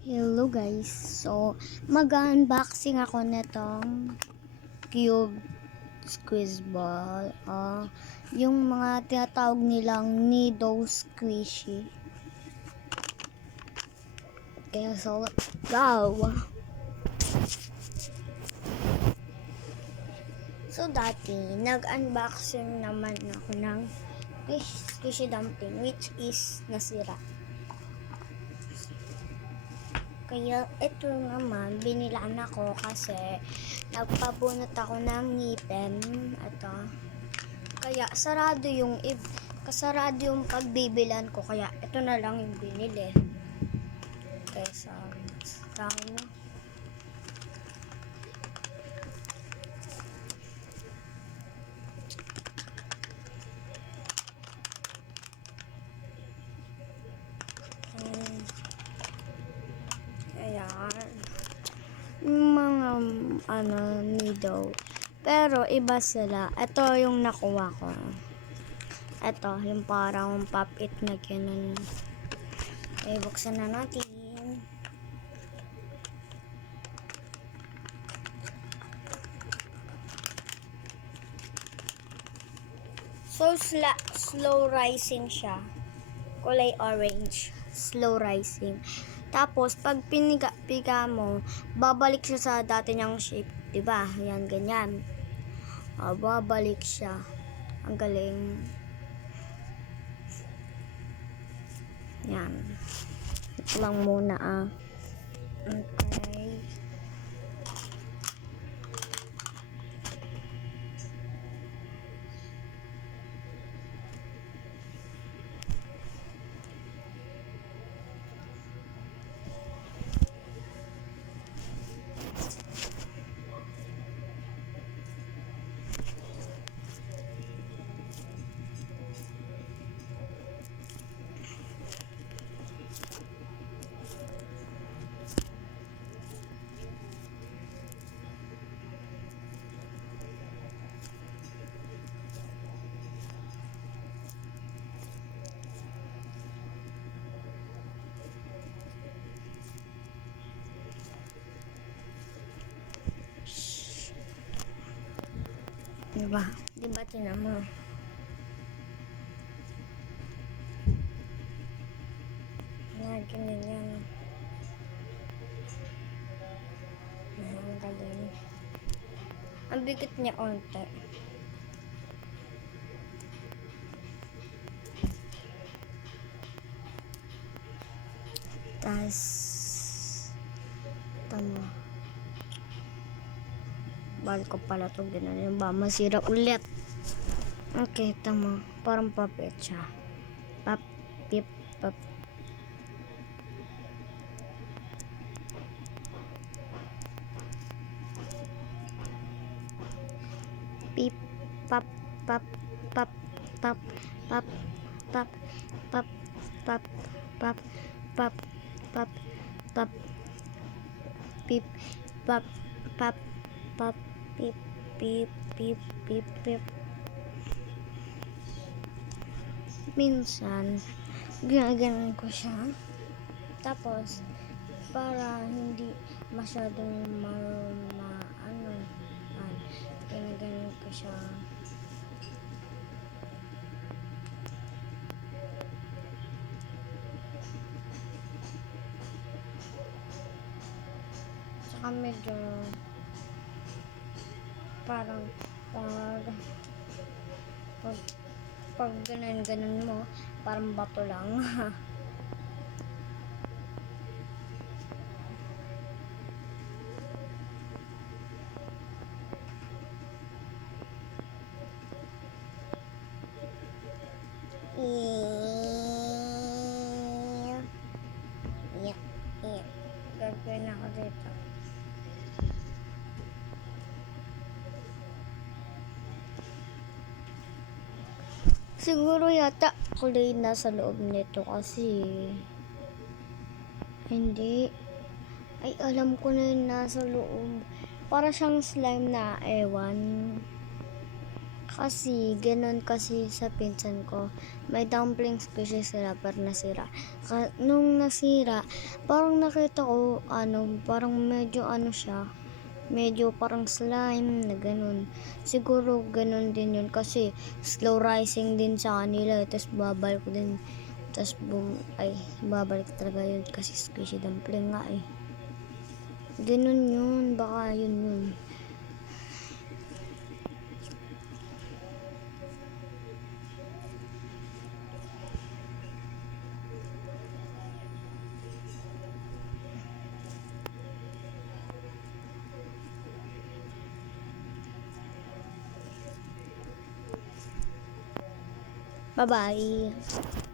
Hello guys, so mag-unboxing ako netong cube squeeze ball. Yung mga tinatawag nilang Nido Squishy. Kaya so, let's go! So dati, nag-unboxing naman ako ng squishy dumpling which is nasira. Kaya ito naman, binilaan ako kasi nagpabunot ako ng ngipin. Ito. Kaya kasarado yung pagbibilan ko. Kaya ito na lang yung binili. Kaysa sa akin na. Ayan. Mga nido. Pero iba sila. Ito yung nakuha ko. Ito, yung parang pop-it na ganun. Okay, buksan na natin. So, slow rising siya. Kulay orange. Slow rising. Tapos, pag piniga mo, babalik siya sa dati niyang shape. Diba? Yan, ganyan. Babalik siya. Ang galing. Yan. Ito lang muna Okay. Diba? Diba tinan mo? Ganyan yan. Ang galing. Ang bigat niya onte. Tas tama. Bal ko pala ito ganun. Ba masira ulit. Okay, tama. Parang puppet siya. Pop, pip, pop. Pip, pop, pop, pop, pop, pop, pop, pop, pop, pop, pop, pop, pop, pip, pop, pop, pop, pip, pip, pip, pip, pip. Minsan, ginaganon ko siya. Tapos, para hindi masyadong ginaganon ko siya. Saka medyo parang pag ganun mo, parang bato lang. Gagawin ako dito. Siguro yata kulay na sa loob nito kasi hindi. Ay, alam ko na yun nasa loob. Para siyang slime na ewan. Kasi, ganun kasi sa pinsan ko. May dumplings kasi sila pero nasira. Nung nasira, parang nakita ko, parang medyo siya, medyo parang slime na ganun. Siguro ganun din yun kasi slow rising din sa kanila. Tapos babalik din. Tapos babalik talaga yun kasi squishy dumpling nga eh. Ganun yun, baka yun. Bye-bye.